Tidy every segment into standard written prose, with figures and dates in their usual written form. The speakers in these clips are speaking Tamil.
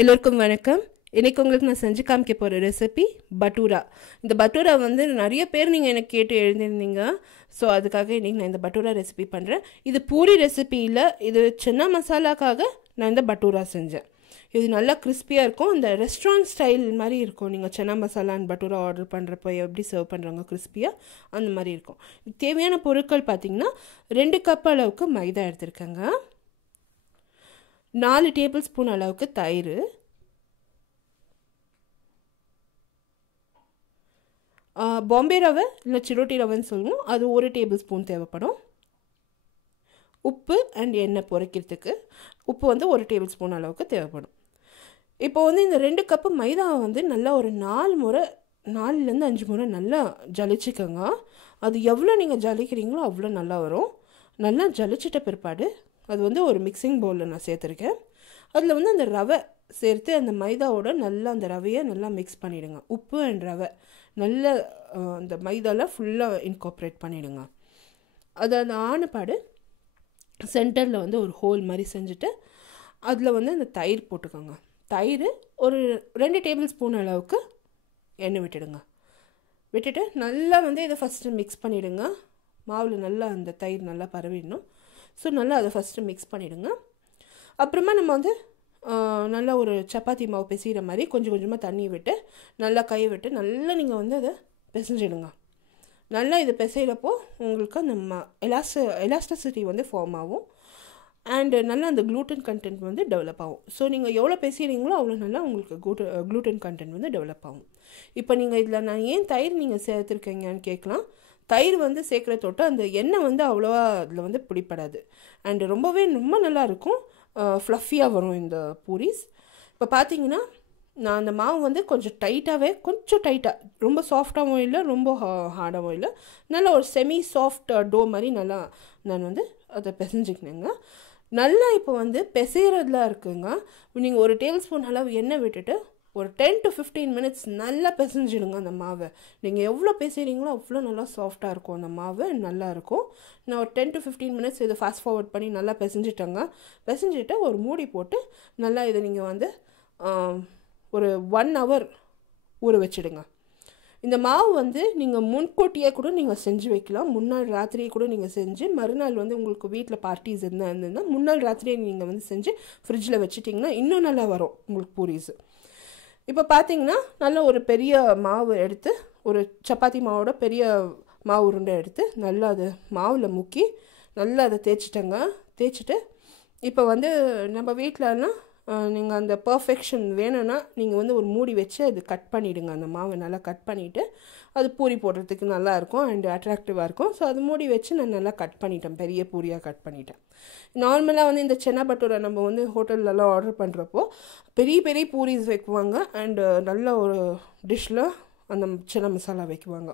எல்லோருக்கும் வணக்கம். இன்னைக்கு உங்களுக்கு நான் செஞ்சு காமிக்க போகிற ரெசிபி பட்டூரா. இந்த பட்டூரா வந்து நிறைய பேர் நீங்கள் எனக்கு கேட்டு எழுதியிருந்தீங்க. ஸோ அதுக்காக இன்றைக்கி நான் இந்த பட்டூரா ரெசிபி பண்ணுறேன். இது பூரி ரெசிபி இல்லை, இது சின்ன மசாலாக்காக நான் இந்த பட்டூரா செஞ்சேன். இது நல்லா கிறிஸ்பியாக இருக்கும். இந்த ரெஸ்டாரண்ட் ஸ்டைல் மாதிரி இருக்கும். நீங்கள் சன்னா மசாலா அண்ட் பட்டூரா ஆர்டர் பண்ணுறப்போ எப்படி சர்வ் பண்ணுறாங்க கிறிஸ்பியாக அந்த மாதிரி இருக்கும். தேவையான பொருட்கள் பார்த்திங்கன்னா 2 கப் அளவுக்கு மைதா எடுத்துருக்கேங்க, 4 டேபிள் ஸ்பூன் அளவுக்கு தயிர், பாம்பே ரவை இல்லை சிரோட்டி ரவைன்னு சொல்லுவோம், அது 1 டேபிள் ஸ்பூன் தேவைப்படும். உப்பு அண்ட் எண்ணெய் பொரிக்கிறதுக்கு உப்பு வந்து 1 டேபிள் ஸ்பூன் அளவுக்கு தேவைப்படும். இப்போ வந்து இந்த 2 கப்பு மைதாவை வந்து நல்லா ஒரு 4லேருந்து 5 முறை நல்லா ஜலிச்சுக்கோங்க. அது எவ்வளோ நீங்கள் ஜலிக்கிறீங்களோ அவ்வளோ நல்லா வரும். நல்லா ஜலிச்சிட்ட பிற்பாடு அது வந்து ஒரு மிக்சிங் பவுலில் நான் சேர்த்துருக்கேன். அதில் வந்து அந்த ரவை சேர்த்து அந்த மைதாவோட நல்லா அந்த ரவையை நல்லா மிக்ஸ் பண்ணிவிடுங்க. உப்பு அண்ட் ரவை நல்லா அந்த மைதாவில் ஃபுல்லாக இன்கார்ப்ரேட் பண்ணிவிடுங்க. அது அந்த ஆனப்பாடு சென்டரில் வந்து ஒரு ஹோல் மாதிரி செஞ்சுட்டு அதில் வந்து அந்த தயிர் போட்டுக்கோங்க. தயிர் ஒரு 2 டேபிள் ஸ்பூன் அளவுக்கு எண்ணெய் விட்டுடுங்க. விட்டுட்டு நல்லா வந்து இதை ஃபஸ்ட்டு மிக்ஸ் பண்ணிவிடுங்க. மாவில் நல்லா அந்த தயிர் நல்லா பரவிடணும். ஸோ நல்லா அதை ஃபஸ்ட்டு மிக்ஸ் பண்ணிவிடுங்க. அப்புறமா நம்ம வந்து நல்லா ஒரு சப்பாத்தி மாவு பிசைகிற மாதிரி கொஞ்சம் கொஞ்சமாக தண்ணி விட்டு நல்லா கை விட்டு நல்லா நீங்கள் வந்து அதை பிசைஞ்சிடுங்க. நல்லா இது பிசைகிறப்போ உங்களுக்கு அந்த எலாஸ்டிசிட்டி வந்து ஃபார்ம் ஆகும் அண்டு நல்லா அந்த க்ளூட்டன் கண்டென்ட் வந்து டெவலப் ஆகும். ஸோ நீங்கள் எவ்வளோ பிசைகிறீங்களோ அவ்வளோ நல்லா உங்களுக்கு க்ளூட்டன் கண்டென்ட் வந்து டெவலப் ஆகும். இப்போ நீங்கள் இதில் நான் ஏன் தயிர் நீங்கள் சேர்த்துருக்கீங்கன்னு கேட்கலாம். தயிர் வந்து சேர்க்குற தொட்டு அந்த எண்ணெய் வந்து அவ்வளோவா அதில் வந்து பிடிப்படாது அண்டு ரொம்ப நல்லாயிருக்கும், ஃப்ளஃபியாக வரும் இந்த பூரிஸ். இப்போ பார்த்தீங்கன்னா நான் அந்த மாவு வந்து கொஞ்சம் டைட்டாக, ரொம்ப சாஃப்டாகவும் இல்லை ரொம்ப ஹார்டாகவும் இல்லை, நல்ல ஒரு செமி சாஃப்ட் டோ மாதிரி நல்லா நான் வந்து அதை பிசைஞ்சிக்கினேங்க. நல்லா இப்போ வந்து பிசைகிறதுலாம் இருக்குங்க. நீங்கள் 1 டேபிள் ஸ்பூன் அளவு எண்ணெய் விட்டுட்டு ஒரு 10 to 15 மினிட்ஸ் நல்லா பிசைஞ்சிடுங்க அந்த மாவை. நீங்கள் எவ்வளோ பிசைகிறீங்களோ அவ்வளோ நல்லா சாஃப்டாக இருக்கும் அந்த மாவு, நல்லா இருக்கும். நான் ஒரு 10 to 15 மினிட்ஸ் இதை ஃபாஸ்ட் ஃபார்வர்ட் பண்ணி நல்லா பிசைஞ்சிட்டு ஒரு மூடி போட்டு நல்லா இதை நீங்கள் வந்து ஒரு 1 hour ஊற வச்சிடுங்க. இந்த மாவு வந்து நீங்கள் முன்கூட்டியே கூட நீங்கள் செஞ்சு வைக்கலாம். முன்னாள் ராத்திரியே கூட நீங்கள் செஞ்சு மறுநாள் வந்து உங்களுக்கு வீட்டில் பார்ட்டிஸ் இருந்ததுன்னா முன்னாள் ராத்திரியே நீங்கள் வந்து செஞ்சு ஃப்ரிட்ஜில் வச்சுட்டிங்கன்னா இன்னும் நல்லா வரும் உங்களுக்கு பூரிஸு. இப்போ பார்த்தீங்கன்னா நல்ல ஒரு பெரிய மாவு எடுத்து, ஒரு சப்பாத்தி மாவோட பெரிய மாவு உருண்டை எடுத்து நல்லா அது மாவில் முக்கி நல்லா அதை தேய்ச்சிட்டு இப்போ வந்து நம்ம வீட்டிலலாம் நீங்கள் அந்த பர்ஃபெக்ஷன் வேணும்னா நீங்கள் வந்து ஒரு மூடி வச்சு அது கட் பண்ணிவிடுங்க. அந்த மாவை நல்லா கட் பண்ணிவிட்டு அது பூரி போடுறதுக்கு நல்லாயிருக்கும் அண்ட் அட்ராக்டிவாக இருக்கும். ஸோ அது மூடி வச்சு நான் நல்லா கட் பண்ணிட்டேன், பெரிய பூரியாக கட் பண்ணிட்டேன். நார்மலாக வந்து இந்த சென்னா பட்டூரா நம்ம வந்து ஹோட்டல்லலாம் ஆர்டர் பண்ணுறப்போ பெரிய பூரிஸ் வைக்குவாங்க அண்டு நல்ல ஒரு டிஷ்ஷில் அந்த சென்னா மசாலா வைக்குவாங்க.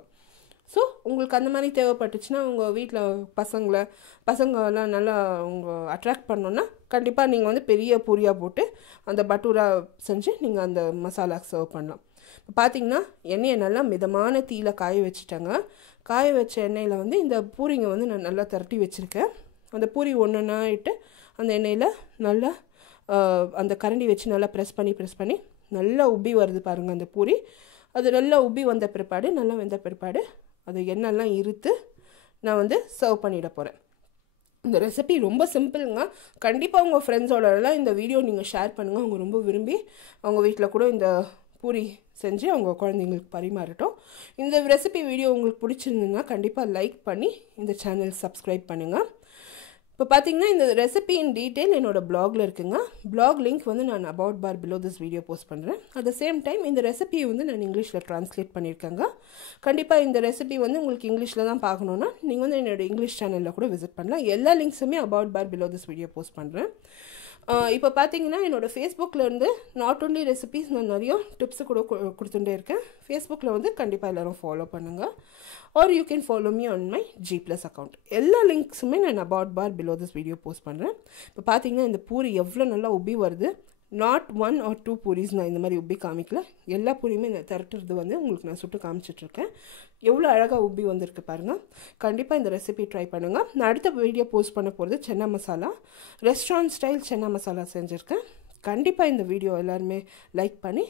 ஸோ உங்களுக்கு அந்த மாதிரி தேவைப்பட்டுச்சுன்னா உங்கள் வீட்டில் பசங்களாம் நல்லா உங்கள் அட்ராக்ட் பண்ணோன்னா கண்டிப்பாக நீங்கள் வந்து பெரிய பூரியாக போட்டு அந்த பட்டூரா செஞ்சு நீங்கள் அந்த மசாலா சர்வ் பண்ணலாம். இப்போ பார்த்தீங்கன்னா எண்ணெயை நல்லா மிதமான தீயில காய வச்சுட்டாங்க. காய வச்ச எண்ணெயில் வந்து இந்த பூரிங்க வந்து நான் நல்லா திரட்டி வச்சுருக்கேன். அந்த பூரி ஒன்றுன்னா இட்டு அந்த எண்ணெயில் நல்லா அந்த கரண்டி வச்சு நல்லா ப்ரெஸ் பண்ணி நல்லா உப்பி வருது பாருங்கள் அந்த பூரி. அது நல்லா உப்பி வந்த பிற்பாடு நல்லா வெந்த பிற்பாடு அது எண்ணெய்லாம் இருத்து நான் வந்து சர்வ் பண்ணிட போகிறேன். இந்த ரெசிபி ரொம்ப சிம்பிளுங்க. கண்டிப்பாக உங்கள் ஃப்ரெண்ட்ஸோடலாம் இந்த வீடியோ நீங்கள் ஷேர் பண்ணுங்கள். அவங்க ரொம்ப விரும்பி அவங்க வீட்டில் கூட இந்த பூரி செஞ்சு அவங்க குழந்தைங்களுக்கு பரிமாறட்டும். இந்த ரெசிபி வீடியோ உங்களுக்கு பிடிச்சிருந்துன்னா கண்டிப்பாக லைக் பண்ணி இந்த சேனல் சப்ஸ்கிரைப் பண்ணுங்கள். இப்போ பார்த்தீங்கன்னா இந்த ரெசிபி இன் டீட்டெயில் என்னோடய பிளாகில் இருக்குங்க. பிளாக் லிங்க் வந்து நான் about bar below this video post பண்ணுறேன். அட் த சேம் டைம் இந்த ரெசிபியை வந்து நான் இங்கிலீஷில் ட்ரான்ஸ்லேட் பண்ணியிருக்கேங்க. கண்டிப்பாக இந்த ரெசிபி வந்து உங்களுக்கு இங்கிலீஷில் தான் பார்க்கணுன்னா நீங்கள் வந்து என்னோடய இங்கிலீஷ் சேனலில் கூட விசிட் பண்ணலாம். எல்லா லிங்க்ஸுமே அபவுட் பார் பிலோ திஸ் வீடியோ போஸ்ட் பண்ணுறேன். இப்போ பார்த்தீங்கன்னா என்னோடய ஃபேஸ்புக்கில் இருந்து நாட் ஒன்லி ரெசிபிஸ் நான் நிறைய டிப்ஸு கூட கொடுத்துட்டே இருக்கேன். ஃபேஸ்புக்கில் வந்து கண்டிப்பாக எல்லோரும் ஃபாலோ பண்ணுங்கள். Or you can follow me on my G+ account. எல்லா லிங்க்ஸுமே நான் about bar below this video post பண்ணுறேன். இப்போ பார்த்தீங்கன்னா இந்த பூரி எவ்வளோ நல்லா உப்பி வருது. நாட் 1 or 2 பூரிஸ் நான் இந்த மாதிரி உப்பி காமிக்கல. எல்லா பூரியுமே நான் திரட்டுறது வந்து உங்களுக்கு நான் சுட்டு காமிச்சிட்ருக்கேன். எவ்வளோ அழகாக உப்பி வந்திருக்கு பாருங்கள். கண்டிப்பாக இந்த ரெசிபி ட்ரை பண்ணுங்கள். நான் அடுத்த வீடியோ போஸ்ட் பண்ண போகிறது சென்னா மசாலா, ரெஸ்டாரண்ட் ஸ்டைல் சென்னா மசாலா செஞ்சுருக்கேன். கண்டிப்பாக இந்த வீடியோ எல்லாருமே லைக் பண்ணி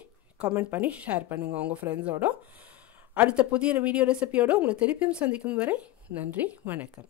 கமெண்ட் பண்ணி ஷேர் பண்ணுங்கள் உங்கள் ஃப்ரெண்ட்ஸோட. அடுத்த புதிய வீடியோ ரெசிபியோடு உங்களை திருப்பியும் சந்திக்கும் வரை நன்றி, வணக்கம்.